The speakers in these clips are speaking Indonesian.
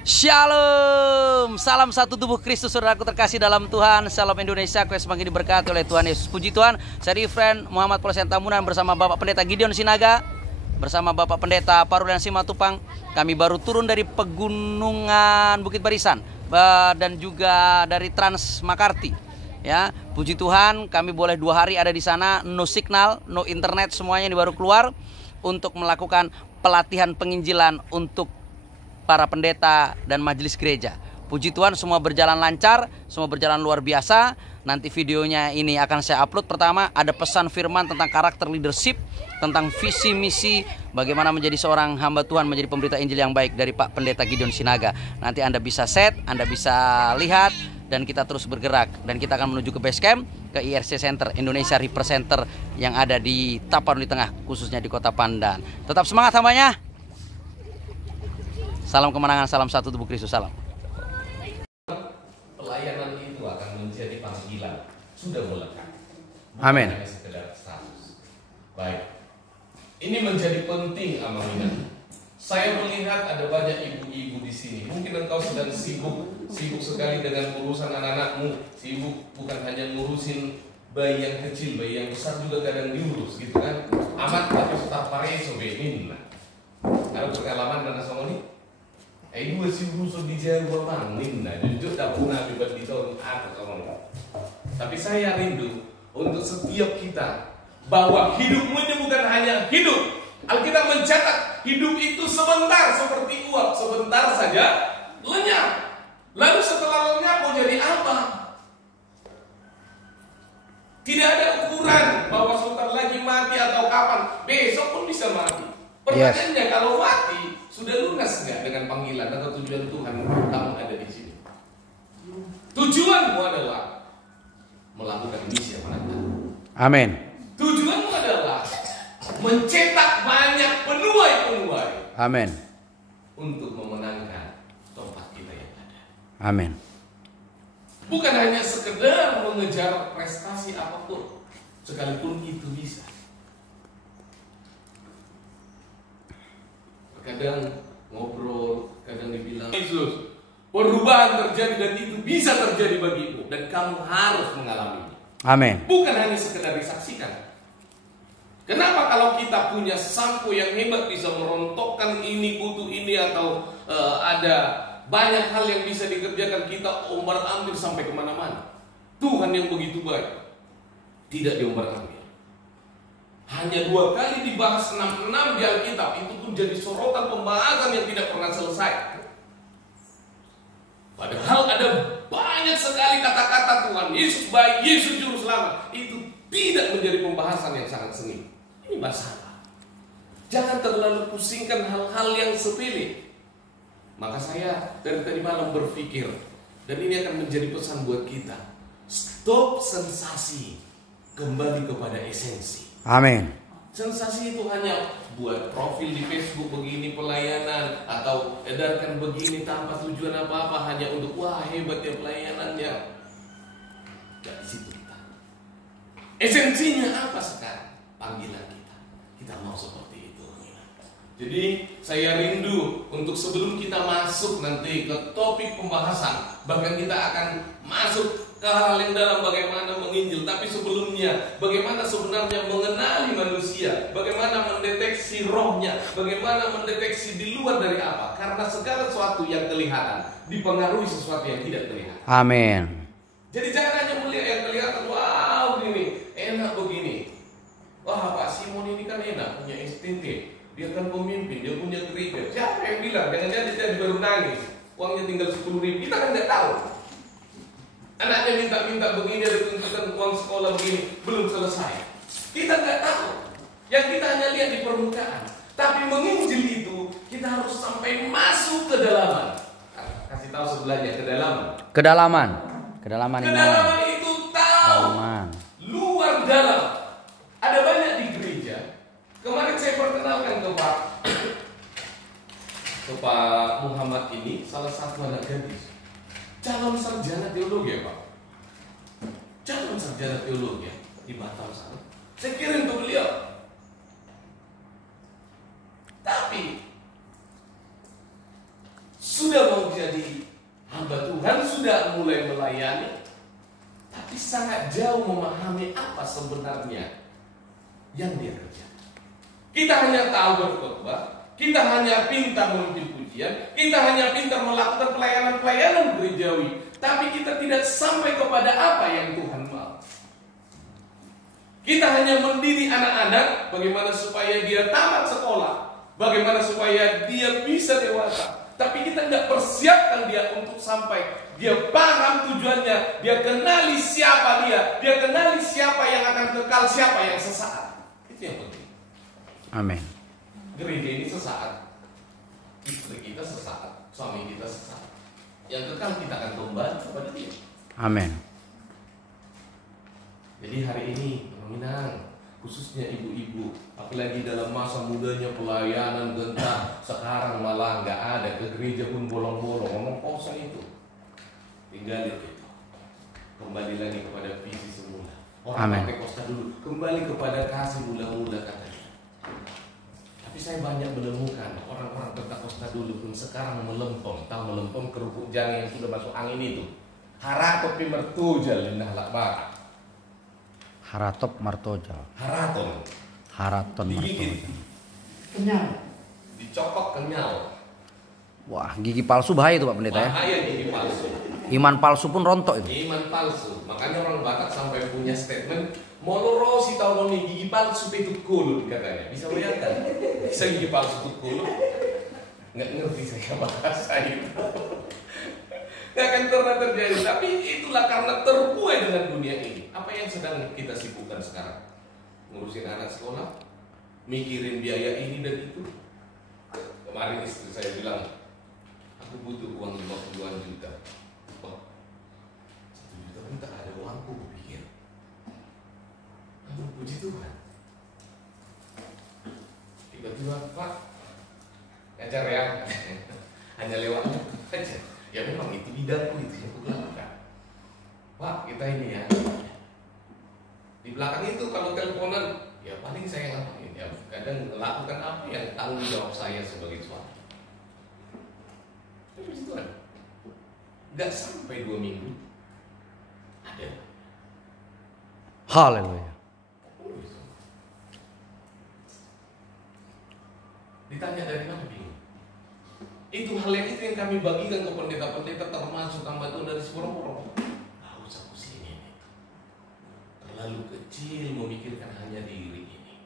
Shalom, salam satu tubuh Kristus, saudaraku terkasih dalam Tuhan. Salam Indonesia, aku semakin diberkati oleh Tuhan Yesus. Puji Tuhan, saya Friend Muhammad Polsen Tamunan bersama Bapak Pendeta Gideon Sinaga, bersama Bapak Pendeta Parulian Simatupang. Kami baru turun dari pegunungan Bukit Barisan dan juga dari Trans Makarti. Ya, puji Tuhan, kami boleh 2 hari ada di sana, no signal, no internet, semuanya ini baru keluar untuk melakukan pelatihan penginjilan untuk para pendeta dan majelis gereja. Puji Tuhan, semua berjalan lancar, semua berjalan luar biasa. Nanti videonya ini akan saya upload. Pertama ada pesan firman tentang karakter leadership, tentang visi misi, bagaimana menjadi seorang hamba Tuhan, menjadi pemberita Injil yang baik dari Pak Pendeta Gideon Sinaga. Nanti Anda bisa set, Anda bisa lihat, dan kita terus bergerak. Dan kita akan menuju ke base camp, ke IRC Center, Indonesia Reaper Center yang ada di Tapanuli Tengah, khususnya di Kota Pandan. Tetap semangat hambanya. Salam kemenangan, salam satu tubuh Kristus, salam. Pelayanan itu akan menjadi panggilan, sudah melekat. Amin. Hanya sekedar status. Baik. Ini menjadi penting amanah. Saya melihat ada banyak ibu-ibu di sini. Mungkin engkau sedang sibuk sekali dengan urusan anak-anakmu. Sibuk bukan hanya ngurusin bayi yang kecil, bayi yang besar juga kadang diurus, gitu kan? Amat tapi tetap pareso benin lah. Ada pengalaman dan asomoni? Gue sih rusuh di Jawa Mangin, nah jujur tak pernah bebas di tahun apa kamu. Tapi saya rindu untuk setiap kita bahwa hidupmu ini bukan hanya hidup. Alkitab mencatat hidup itu sebentar, seperti uap, sebentar saja lenyap. Lalu setelah lenyap mau jadi apa? Tidak ada ukuran bahwa sebentar lagi mati atau kapan. Besok pun bisa mati. Pertanyaannya, kalau mati sudah lunas nggak dengan panggilan atau tujuan Tuhan kamu ada di sini? Tujuanmu adalah melakukan misi yang mana? Amin. Tujuanmu adalah mencetak banyak penuai-penuai. Amin. Untuk memenangkan tempat kita yang ada. Amin. Bukan hanya sekedar mengejar prestasi apapun, sekalipun itu bisa. Kadang ngobrol, kadang dibilang Yesus, perubahan terjadi dan itu bisa terjadi bagimu dan kamu harus mengalaminya. Amin. Bukan hanya sekedar disaksikan. Kenapa kalau kita punya sampo yang hebat bisa merontokkan ini, kutu ini, atau ada banyak hal yang bisa dikerjakan, kita ombar-ambir sampai kemana-mana. Tuhan yang begitu baik tidak diombar-ambir. Hanya 2 kali dibahas 6 di Alkitab, itu pun jadi sorotan pembahasan yang tidak pernah selesai. Padahal ada banyak sekali kata-kata Tuhan Yesus baik, Yesus juru selamat, itu tidak menjadi pembahasan yang sangat sengit. Ini masalah. Jangan terlalu pusingkan hal-hal yang sepele. Maka saya dari tadi malam berpikir, dan ini akan menjadi pesan buat kita. Stop sensasi, kembali kepada esensi. Amin. Sensasi itu hanya buat profil di Facebook begini pelayanan, atau edarkan begini tanpa tujuan apa-apa, hanya untuk wah hebat ya pelayanannya. Dari situ kita. Esensinya apa sekarang? Panggilan kita. Kita mau seperti itu. Jadi saya rindu untuk sebelum kita masuk nanti ke topik pembahasan, bahkan kita akan masuk ke hal yang dalam bagaimana menginjil. Tapi sebelumnya, bagaimana sebenarnya mengenali manusia, bagaimana mendeteksi rohnya, bagaimana mendeteksi di luar dari apa. Karena segala sesuatu yang kelihatan dipengaruhi sesuatu yang tidak terlihat. Amin. Jadi jangan hanya melihat yang kelihatan, wow begini, enak begini. Wah Pak Simon ini kan enak, punya STT, dia kan pemimpin, dia punya gereja. Siapa yang bilang? Jangan-jangan dia baru nangis, uangnya tinggal 10.000, kita kan nggak tahu. Anaknya minta-minta begini, ada tuntutan uang sekolah begini, belum selesai. Kita nggak tahu. Yang kita hanya lihat di permukaan. Tapi menginjil itu kita harus sampai masuk ke dalaman. Kasih tahu sebelahnya, kedalaman. Kedalaman. Kedalaman ini. Kedalaman itu tahu. Kedalaman. Luar dalam. Ada banyak di gereja. Kemarin saya perkenalkan ke Pak Muhammad ini, salah satu anak gadis. Calon sarjana teologi ya Pak. Calon sarjana teologi ya, di Batam sana. Saya kirim ke beliau. Tapi sudah mau melayani, tapi sangat jauh memahami apa sebenarnya yang dia kerjakan. Kita hanya tahu berkhotbah, kita hanya pintar memimpin pujian, kita hanya pintar melakukan pelayanan-pelayanan gerejawi, tapi kita tidak sampai kepada apa yang Tuhan mau. Kita hanya mendidik anak-anak bagaimana supaya dia tamat sekolah, bagaimana supaya dia bisa dewasa. Tapi kita nggak persiapkan dia untuk sampai dia paham tujuannya, dia kenali siapa dia kenali siapa yang akan kekal, siapa yang sesaat. Itu yang penting. Amin. Gereja ini sesaat, istri kita sesaat, suami kita sesaat. Yang kekal kita akan kembali kepada dia. Amin. Jadi hari ini Minang, khususnya ibu-ibu, apalagi dalam masa mudanya pelayanan gentar, sekarang malah nggak ada, ke gereja pun bolong-bolong, ngomong kosong itu. Tinggalin itu, kembali lagi kepada visi semula. Orang pakai kosta dulu, kembali kepada kasih mula-mula katanya. Tapi saya banyak menemukan orang-orang Pentakosta dulu pun sekarang melempem, tahu melempem kerupuk jangan yang sudah masuk angin itu. Haratop mertujal lindah lakbar. Haratop martojal. Haraton. Digigit. Kenyal. Dicokok kenyal. Wah, gigi palsu bahaya itu Pak Pendeta ya. Bahaya gigi palsu. Iman palsu pun rontok itu. Iman palsu. Makanya orang Batak sampai punya statement, molorosi tau noni gigi palsu itu kulut katanya. Bisa bayangkan? Bisa gigi palsu itu kulut? Nggak ngerti saya bahasa itu. Nggak akan pernah terjadi. Tapi itulah karena terbuai dengan dunia ini. Apa yang sedang kita sibukkan sekarang? Ngurusin anak sekolah, mikirin biaya ini dan itu. Kemarin istri saya bilang, aku butuh uang 50-an juta. Oh, 1 juta pun tak ada uangku, pikir. Aduh, puji Tuhan. Tiba-tiba, Pak, ngajar ya. Hanya lewat aja. Ya memang itu bidangku, itu yang aku lakukan. Pak, kita ini ya. Di belakang itu kalau teleponan, ya paling saya ngapain ya. Kadang melakukan apa yang tanggung jawab saya sebagai suami. Puji Tuhan. Gak sampai 2 minggu ada. Haleluya. Ditanya dari mana bingung. Itu hal yang itu yang kami bagikan ke pendeta-pendeta termasuk Tambatuan dari Siporo. Gak usah pusingin itu. Terlalu kecil memikirkan hanya diri ini.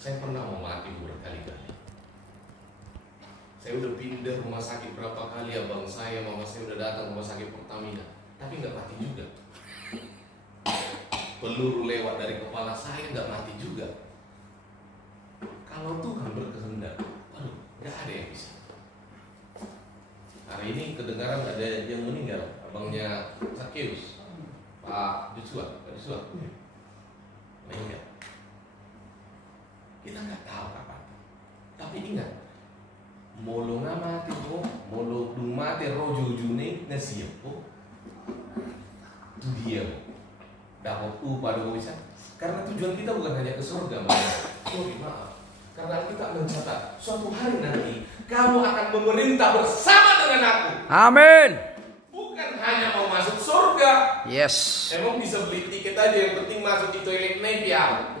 Saya pernah mau mati berkali-kali. Saya udah pindah rumah sakit berapa kali, abang saya, mama saya udah datang rumah sakit Pertamina, tapi nggak mati juga. Peluru lewat dari kepala saya nggak mati juga. Kalau Tuhan berkehendak, aduh, nggak ada yang bisa. Hari ini kedengaran ada yang meninggal, abangnya Sakeus, Pak Joshua, meninggal. Kita nggak tahu kapan. Tapi ingat, molo mati po, molo mati rojo june nasiap po. Itu dia dapat pada bisa. Karena tujuan kita bukan hanya ke surga, maaf. Karena kita mencatat suatu hari nanti kamu akan memerintah bersama dengan aku. Amin. Bukan hanya mau masuk surga. Yes. Emang bisa beli tiket aja, yang penting masuk di toilet nepial.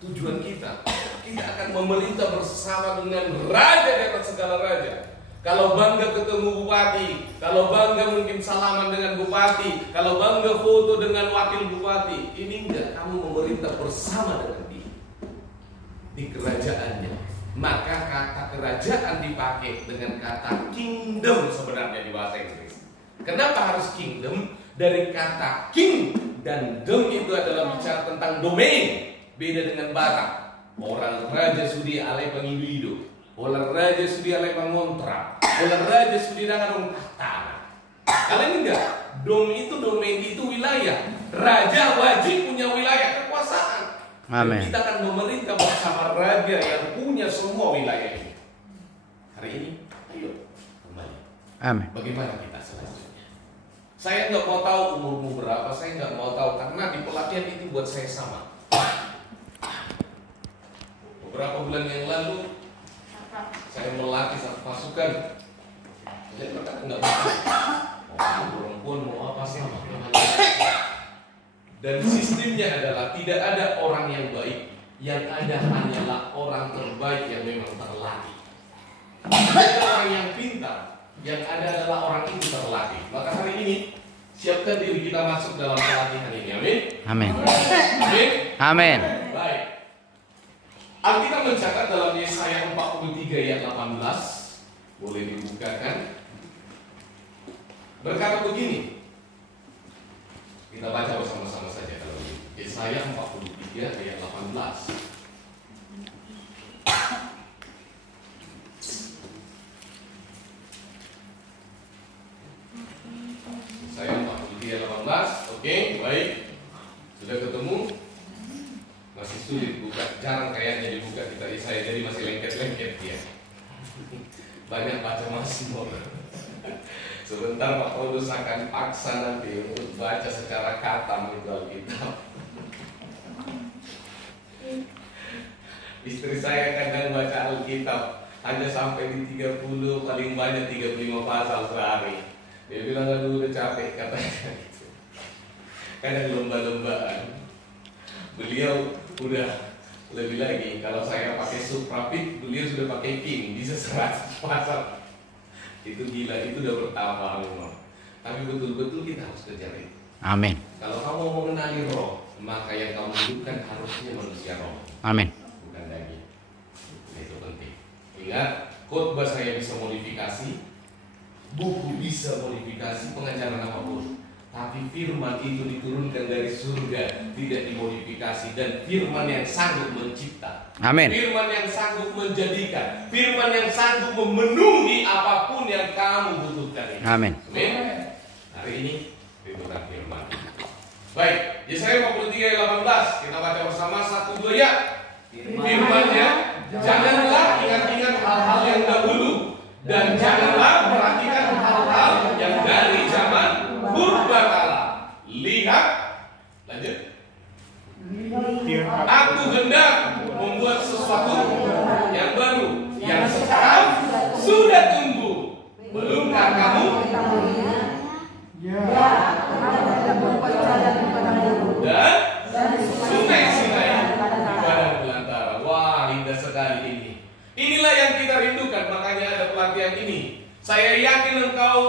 Tujuan kita akan memerintah bersama dengan raja di atas segala raja. Kalau bangga ketemu bupati, kalau bangga mungkin salaman dengan bupati, kalau bangga foto dengan wakil bupati, ini enggak, kamu memerintah bersama dengan dia di kerajaannya. Maka kata kerajaan dipakai dengan kata kingdom sebenarnya di bahasa Inggris. Kenapa harus kingdom? Dari kata king dan dom itu adalah bicara tentang domain. Beda dengan Batak. Orang raja sudi alai pangidu-idu. Orang raja sudi alai pangontra. Orang raja sudi dengan tanah. Kalau ini enggak, dom itu domain itu wilayah. Raja wajib punya wilayah kekuasaan. Amin. Dan kita akan memerintah bersama raja yang punya semua wilayah ini. Hari ini, ayo kembali. Amin. Bagaimana kita selanjutnya? Saya nggak mau tahu umurmu berapa, saya nggak mau tahu karena di pelatihan itu buat saya sama. Beberapa bulan yang lalu saya melatih satu pasukan. Jadi mereka nggak bisa. Dan sistemnya adalah tidak ada orang yang baik, yang ada hanyalah orang terbaik yang memang terlatih. Tidak ada orang yang pintar, yang ada adalah orang itu terlatih. Maka hari ini siapkan diri kita masuk dalam pelatihan ini. Amin. Amin. Amin. Amin. Baik. Alkitab mencatat dalam Yesaya 43 ayat 18. Boleh dibukakan. Berkata begini. Kita baca bersama-sama saja kalau begitu. Yesaya 43 ayat 18. Yesaya 43 ayat 18. Oke, baik. Sudah ketemu? Masih sulit buka, jarang kayaknya dibuka kita Yesaya, jadi masih lengket-lengket ya. Banyak baca Mazmur. Sebentar Pak Paulus akan paksa nanti untuk baca secara khatam itu Alkitab. Istri saya kadang baca Alkitab hanya sampai di 30, paling banyak 35 pasal sehari. Dia bilang aduh udah capek katanya gitu. Kadang lomba-lombaan. Beliau udah lebih lagi, kalau saya pakai Suprapit, beliau sudah pakai King, bisa 100 pasal. Itu gila, itu udah bertambah memang. Tapi betul-betul kita harus kejar itu. Amin. Kalau kamu mau mengenali roh, maka yang kamu hidupkan harusnya manusia roh. Amin. Bukan daging. Itu penting. Ingat, khotbah saya bisa modifikasi, buku bisa modifikasi, pengajaran apapun. Tapi firman itu diturunkan dari surga, tidak dimodifikasi, dan firman yang sanggup mencipta. Amin. Firman yang sanggup menjadikan, firman yang sanggup memenuhi apapun yang kamu butuhkan. Amin. Amin. Hari ini rindukan firman. Baik, Yesaya 43 ayat 18 kita baca bersama 1, 2 ya. Firman-Nya, janganlah ingat-ingat hal-hal yang dahulu, dan janganlah perhatikan hal-hal yang dari zaman purbakala. Lihat, lanjut. Aku hendak membuat sesuatu yang baru, yang sekarang sudah tumbuh. Belumkah kamu? Dan sungai-sungai di padang belantara. Wah, indah sekali ini. Inilah yang kita rindukan, makanya ada pelatihan ini. Saya yakin engkau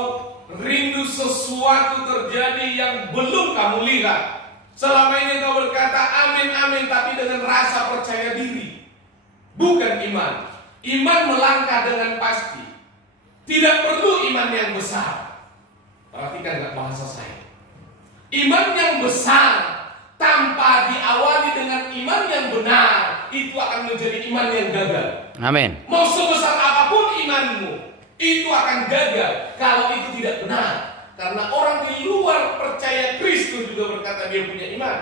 rindu sesuatu terjadi yang belum kamu lihat. Selama ini engkau berkata amin amin, tapi dengan rasa percaya diri, bukan iman. Iman melangkah dengan pasti. Tidak perlu iman yang besar. Perhatikan gak bahasa saya. Iman yang besar tanpa diawali dengan iman yang benar, itu akan menjadi iman yang gagal. Amin. Mau sebesar apapun imanmu, itu akan gagal kalau itu tidak benar. Karena orang di luar percaya Kristus juga berkata dia punya iman.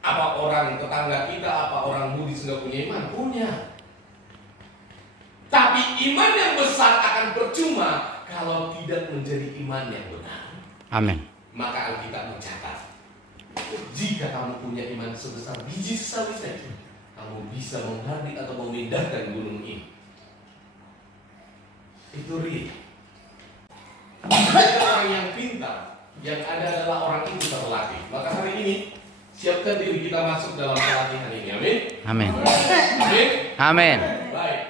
Apa orang tetangga kita, apa orang Buddhis nggak punya iman? Punya. Tapi iman yang besar akan percuma kalau tidak menjadi iman yang benar. Amin. Maka Alkitab mencatat, jika kamu punya iman sebesar biji sawi saja, kamu bisa menghardik atau memindahkan gunung ini. Itu real. Ada orang yang pintar, yang ada adalah orang itu terlatih. Maka hari ini siapkan diri kita masuk dalam pelatihan ini. Amin. Amin. Amin. Amin. Baik.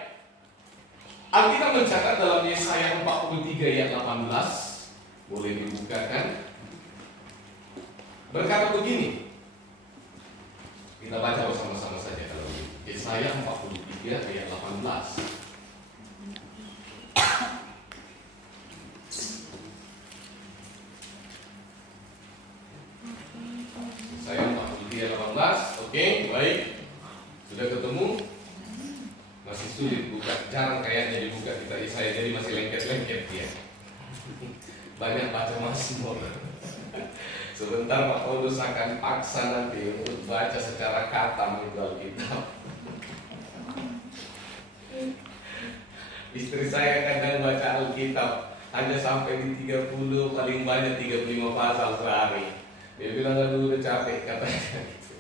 Alkitab mencatat dalam Yesaya 43 ayat 18. Boleh dibukakan. Berkata begini. Kita baca bersama-sama saja kalau begitu. Yesaya 43 ayat 18. Saya 43 18. Oke, baik. Sudah ketemu? Masih sulit buka, jarang kayaknya dibuka kita Yesaya, jadi masih lengket-lengket ya. Banyak baca Mazmur. Sebentar Pak Paulus akan paksa nanti untuk baca secara khatam itu Alkitab. Istri saya kadang baca Alkitab hanya sampai di 30, paling banyak 35 pasal sehari. Dia bilang aduh udah capek katanya gitu.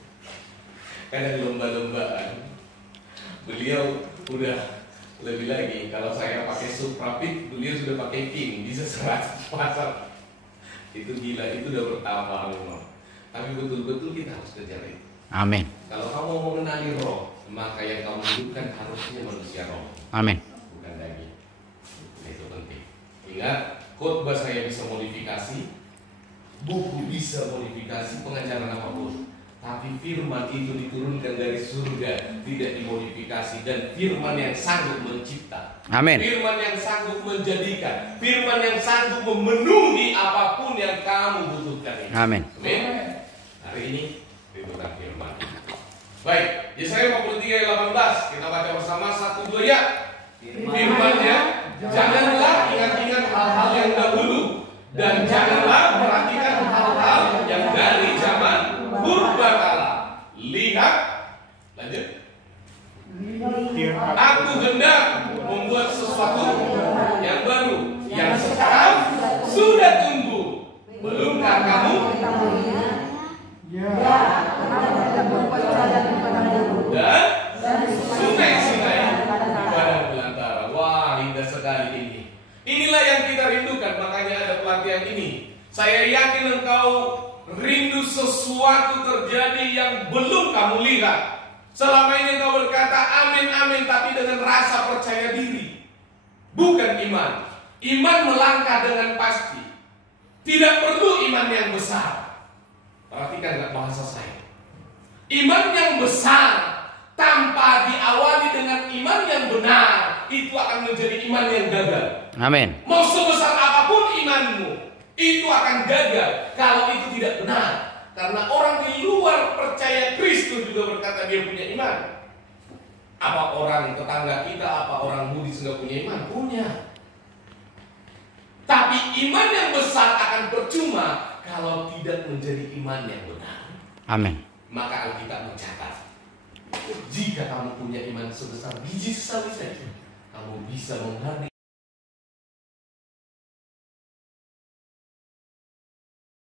Kadang lomba-lombaan. Beliau udah lebih lagi, kalau saya pakai Suprapit, beliau sudah pakai King, bisa 100 pasal. Itu gila, itu udah bertambah memang. Tapi betul-betul kita harus kejar itu. Amin. Kalau kamu mau mengenali roh, maka yang kamu hidupkan harusnya manusia roh. Amin. Bukan daging. Itu penting. Ingat, khotbah saya bisa modifikasi, buku bisa modifikasi, pengajaran apapun. Tapi firman itu diturunkan dari surga, tidak dimodifikasi, dan firman yang sanggup mencipta. Amin. Firman yang sanggup menjadikan, firman yang sanggup memenuhi apapun yang kamu butuhkan. Amin. Amin. Hari ini rindukan firman. Baik, Yesaya 43 ayat 18 kita baca bersama 1-2 ya. Firman-Nya, janganlah ingat-ingat hal-hal yang dahulu, dan janganlah perhatikan hal-hal yang dari zaman purbakala. Lihat, lanjut. Aku hendak membuat sesuatu yang baru, yang sekarang sudah tumbuh. Belumkah kamu? Dan sungai-sungai di padang belantara. Wah, indah sekali ini. Inilah yang kita rindukan, makanya ada pelatihan ini. Saya yakin engkau rindu sesuatu terjadi yang belum kamu lihat. Selama ini engkau berkata amin amin, tapi dengan rasa percaya diri, bukan iman. Iman melangkah dengan pasti. Tidak perlu iman yang besar. Perhatikan gak bahasa saya. Iman yang besar tanpa diawali dengan iman yang benar, itu akan menjadi iman yang gagal. Amin. Mau sebesar apapun imanmu, itu akan gagal kalau itu tidak benar. Karena orang di luar percaya Kristus juga berkata dia punya iman. Apa orang tetangga kita, apa orang Buddhis nggak punya iman? Punya. Tapi iman yang besar akan percuma kalau tidak menjadi iman yang benar. Amin. Maka Alkitab mencatat, jika kamu punya iman sebesar biji sawi saja, kamu bisa menghardik